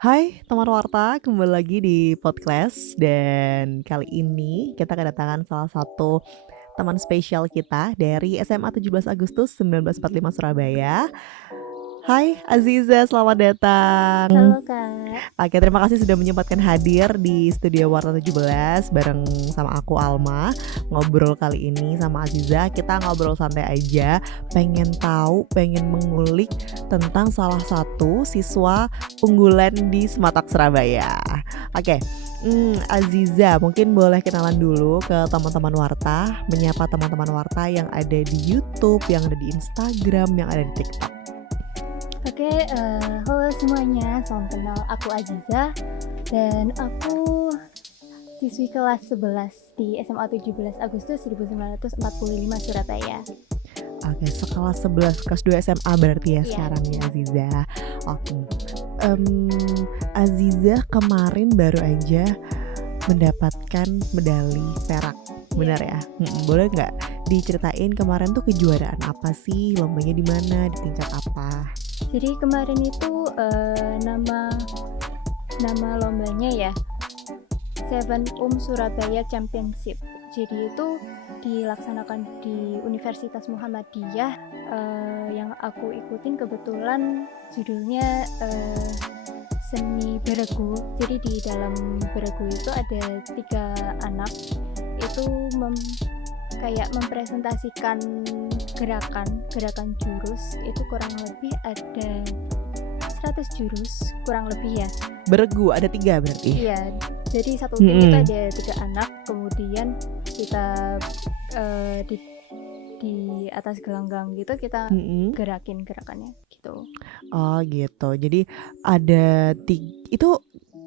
Hai teman warta, kembali lagi di podcast dan kali ini kita kedatangan salah satu teman spesial kita dari SMA 17 Agustus 1945 Surabaya. Hai Aziza, selamat datang. Halo Kak, Oke, terima kasih sudah menyempatkan hadir di studio Warta 17 bareng sama aku Alma. Ngobrol kali ini sama Aziza, kita ngobrol santai aja, pengen tahu, pengen mengulik tentang salah satu siswa unggulan di Sematak Surabaya. Oke, Aziza mungkin boleh kenalan dulu ke teman-teman Warta, menyapa teman-teman Warta yang ada di YouTube, yang ada di Instagram, yang ada di TikTok. oke, halo semuanya, salam kenal, aku Aziza dan aku siswi kelas 11 di SMA 17 Agustus 1945 Surabaya. Oke, sekelas 11, kelas 2 SMA berarti ya Iya. sekarang ya Aziza. Oke, Aziza kemarin baru aja mendapatkan medali perak, benar ya? Boleh nggak diceritain kemarin tuh kejuaraan apa sih, lombanya di mana, di tingkat apa? Jadi kemarin itu nama lombanya ya Seven Surabaya Championship. Jadi itu dilaksanakan di Universitas Muhammadiyah. Yang aku ikutin kebetulan judulnya seni beregu. Jadi di dalam beregu itu ada 3 anak itu kayak mempresentasikan gerakan jurus itu kurang lebih ada 100 jurus kurang lebih ya. Beregu ada 3 berarti? Iya, jadi satu tim itu ada 3 anak, kemudian kita di atas gelanggang gitu kita gerakin gerakannya gitu. Oh gitu, jadi ada itu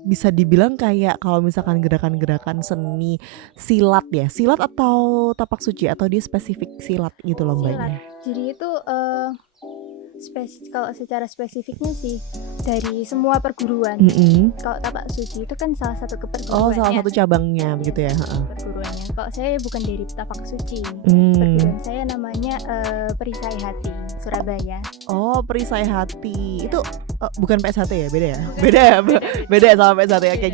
bisa dibilang kayak kalau misalkan gerakan-gerakan seni silat ya, silat atau tapak suci atau dia spesifik silat gitu lombanya? Jadi itu kalau secara spesifiknya sih dari semua perguruan. Kalau tapak suci itu kan salah satu keperguruannya. Oh, salah satu cabangnya begitu ya? Perguruannya. Kalau saya bukan dari tapak suci. Perguruan saya namanya Perisai Hati Surabaya. Oh, Perisai Hati. Itu bukan PSHT ya? Beda ya? Bukan. Beda sama PSHT. Oke,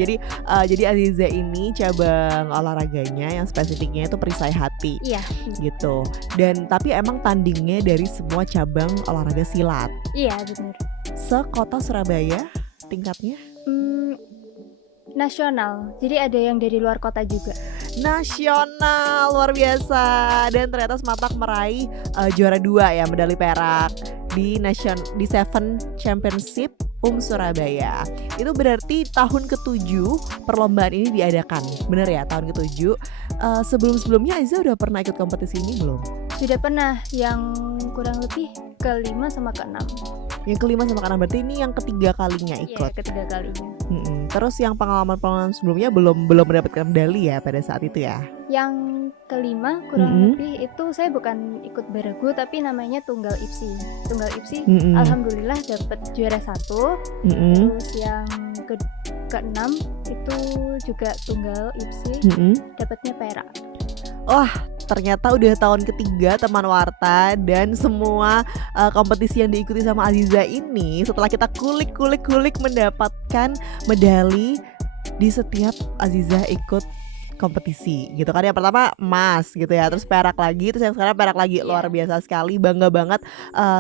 jadi Aziza ini cabang olahraganya yang spesifiknya itu Perisai Hati. Iya. Gitu. Dan tapi emang tandingnya dari semua cabang olahraga silat. Iya, benar. Sekota Surabaya tingkatnya? Nasional. Jadi ada yang dari luar kota juga. Nasional, luar biasa. Dan ternyata Sematak meraih juara 2 ya, medali perak di Seven Championship Surabaya. Itu berarti tahun ke-7 perlombaan ini diadakan. Bener ya, tahun ke-7. Sebelum-sebelumnya Aiza udah pernah ikut kompetisi ini belum? Sudah pernah, yang kurang lebih ke-5 sama ke-6. Yang ke-5 sama ke-6 berarti ini yang ketiga kalinya ikut. Iya, ketiga kalinya. Terus yang pengalaman sebelumnya belum mendapatkan medali ya pada saat itu ya? Yang ke-5 kurang lebih itu saya bukan ikut beregu tapi namanya Tunggal IPSI. Tunggal IPSI alhamdulillah dapat juara 1. Terus yang ke-6 itu juga Tunggal IPSI, dapatnya perak. Wah, ternyata udah tahun ketiga teman warta dan semua kompetisi yang diikuti sama Aziza ini setelah kita kulik mendapatkan medali di setiap Aziza ikut kompetisi gitu kan. Yang pertama emas gitu ya, terus perak lagi, terus yang sekarang perak lagi. Luar biasa sekali, bangga banget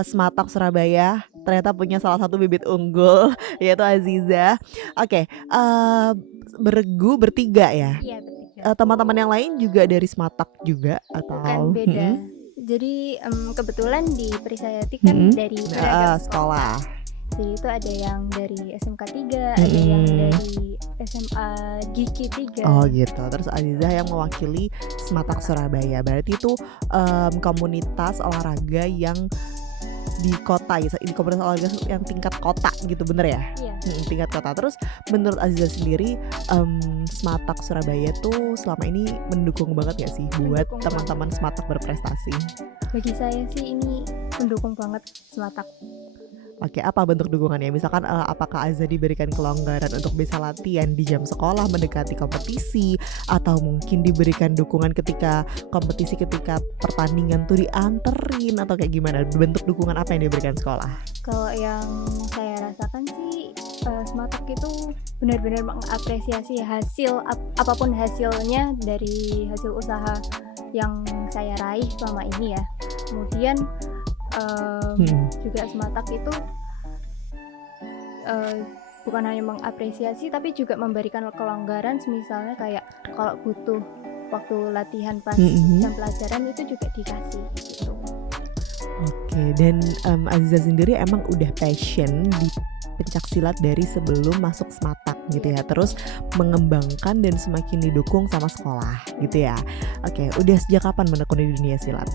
Sematak Surabaya ternyata punya salah satu bibit unggul yaitu Aziza. Oke, beregu bertiga ya? Iya, bertiga. Teman-teman yang lain juga dari Sematak juga atau? Bukan, beda. Jadi kebetulan di Perisai Hati kan dari beragam sekolah. Jadi itu ada yang dari SMK 3, ada yang dari SMA Giki 3. Oh gitu. Terus Aziza yang mewakili Sematak Surabaya. Berarti itu komunitas olahraga yang di kota ya, ini komunitas olahraga yang tingkat kota gitu, bener ya? Iya. Tingkat kota. Terus menurut Aziza sendiri Sematak Surabaya tuh selama ini mendukung banget gak sih buat teman-teman Sematak berprestasi? Bagi saya sih ini mendukung banget Sematak. Oke, apa bentuk dukungannya? Misalkan apakah Aziza diberikan kelonggaran untuk bisa latihan di jam sekolah mendekati kompetisi, atau mungkin diberikan dukungan ketika kompetisi, ketika pertandingan tuh dianterin, atau kayak gimana? Bentuk dukungan apa yang diberikan sekolah? Kalau yang saya rasakan sih Sematak itu benar-benar mengapresiasi hasil apapun hasilnya dari hasil usaha yang saya raih selama ini ya. Kemudian juga Sematak itu bukan hanya mengapresiasi tapi juga memberikan kelonggaran, misalnya kayak kalau butuh waktu latihan pas jam pelajaran itu juga dikasih gitu. Oke, dan Aziza sendiri emang udah passion di pencak silat dari sebelum masuk Sematak gitu ya, terus mengembangkan dan semakin didukung sama sekolah gitu ya. Oke, udah sejak kapan menekuni dunia silat?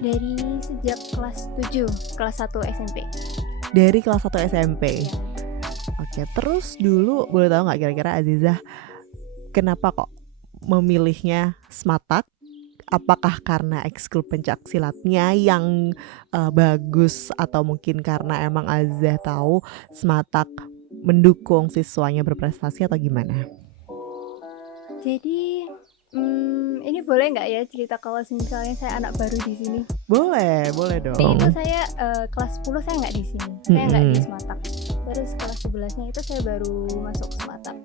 Dari sejak kelas 7, kelas 1 SMP. Dari kelas 1 SMP? Ya. Oke, terus dulu boleh tahu nggak kira-kira Aziza kenapa kok memilihnya Sematak? Apakah karena ekskul pencak silatnya yang bagus, atau mungkin karena emang Aziza tahu Sematak mendukung siswanya berprestasi, atau gimana? Jadi ini boleh nggak ya cerita kalau misalnya saya anak baru di sini? Boleh dong. Itu saya kelas 10 saya nggak di sini, saya nggak di Sematak. Terus kelas 11-nya itu saya baru masuk Sematak.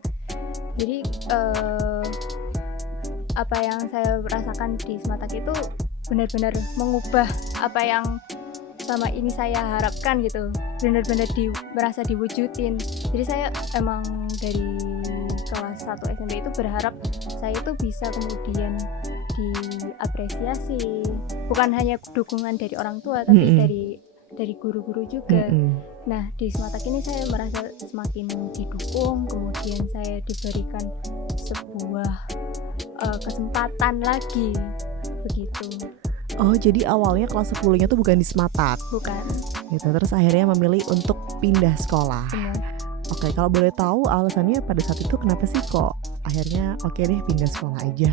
Jadi apa yang saya rasakan di Sematak itu benar-benar mengubah apa yang sama ini saya harapkan gitu, benar-benar merasa diwujudin. Jadi saya emang dari kelas 1 SMP itu berharap saya itu bisa kemudian diapresiasi, bukan hanya dukungan dari orang tua tapi dari guru-guru juga. Nah di Sematak ini saya merasa semakin didukung, kemudian saya diberikan sebuah kesempatan lagi begitu. Oh, jadi awalnya kelas 10-nya tuh bukan di Sematak? Bukan. Gitu, terus akhirnya memilih untuk pindah sekolah. Benar. Oke, kalau boleh tahu alasannya pada saat itu kenapa sih kok akhirnya oke deh pindah sekolah aja?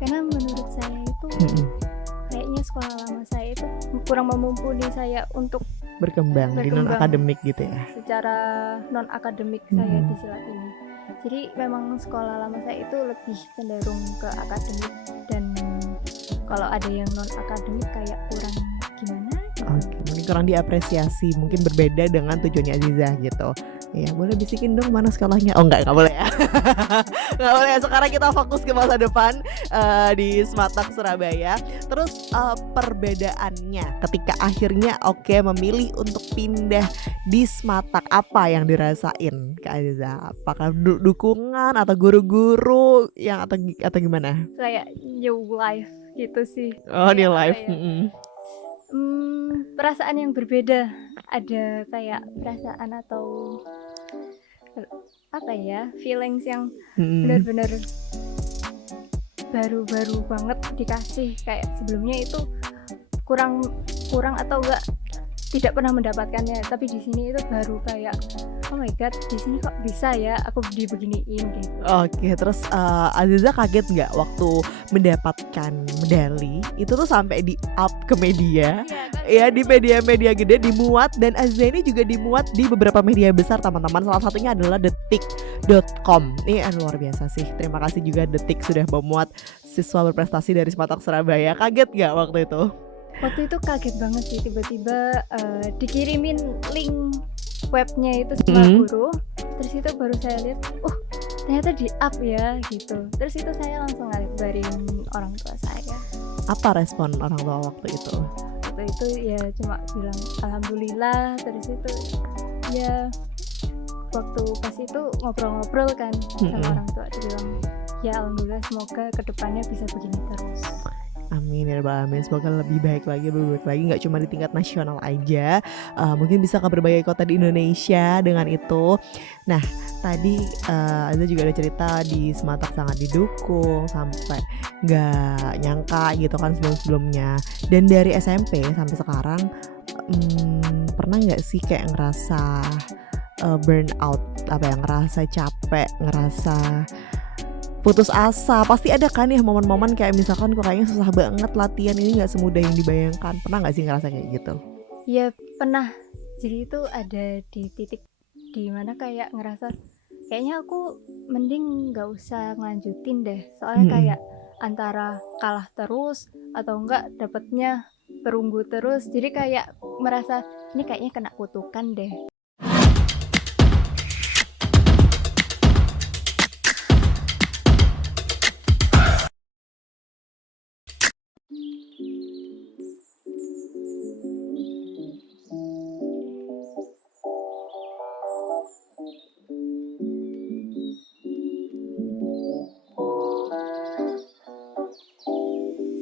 Karena menurut saya itu kayaknya sekolah lama saya itu kurang memumpuni saya untuk berkembang di non akademik gitu ya. Secara non akademik saya di silat ini. Jadi memang sekolah lama saya itu lebih cenderung ke akademik, dan kalau ada yang non akademik kayak kurang gimana gitu. Oke, mungkin kurang diapresiasi, mungkin berbeda dengan tujuannya Aziza gitu. Ya, boleh bisikin dong mana sekolahnya? Oh enggak boleh ya. Enggak boleh ya. Sekarang kita fokus ke masa depan di Sematak Surabaya. Terus perbedaannya ketika akhirnya memilih untuk pindah di Sematak, apa yang dirasain Kak Aziza? Apakah dukungan atau guru-guru yang atau gimana? Kayak new life gitu sih. Oh, new life. Perasaan yang berbeda, ada kayak perasaan atau apa ya, feelings yang benar-benar baru-baru banget dikasih. Kayak sebelumnya itu kurang atau enggak tidak pernah mendapatkannya, tapi di sini itu baru kayak oh my god, di sini kok bisa ya aku dibeginiin gitu. Oke, terus Aziza kaget nggak waktu mendapatkan medali itu tuh sampai di up ke media? Ya, di media-media gede dimuat, dan Aziza ini juga dimuat di beberapa media besar teman-teman. Salah satunya adalah detik.com. Ini luar biasa sih. Terima kasih juga Detik sudah memuat siswa berprestasi dari Sematak Surabaya. Kaget nggak waktu itu? Waktu itu kaget banget sih, tiba-tiba dikirimin link webnya itu sama guru. Terus itu baru saya lihat, ternyata di up ya gitu. Terus itu saya langsung ngabarin orang tua saya. Apa respon orang tua waktu itu? Waktu itu ya cuma bilang alhamdulillah. Terus itu ya waktu pas itu ngobrol-ngobrol kan sama orang tua, dia bilang ya alhamdulillah, semoga kedepannya bisa begini terus. Amin ya rabbal alamin. Semoga lebih baik lagi, nggak cuma di tingkat nasional aja, mungkin bisa ke berbagai kota di Indonesia dengan itu. Nah, tadi Aziza juga ada cerita di Sematak sangat didukung, sampai nggak nyangka gitu kan sebelumnya. Dan dari SMP sampai sekarang, pernah nggak sih kayak ngerasa burnout, ngerasa capek, ngerasa putus asa? Pasti ada kan ya momen-momen kayak misalkan kok kayaknya susah banget latihan ini, nggak semudah yang dibayangkan. Pernah nggak sih ngerasa kayak gitu? Ya pernah. Jadi itu ada di titik dimana kayak ngerasa kayaknya aku mending nggak usah ngelanjutin deh. Soalnya kayak antara kalah terus atau enggak dapatnya perunggu terus. Jadi kayak merasa ini kayaknya kena kutukan deh.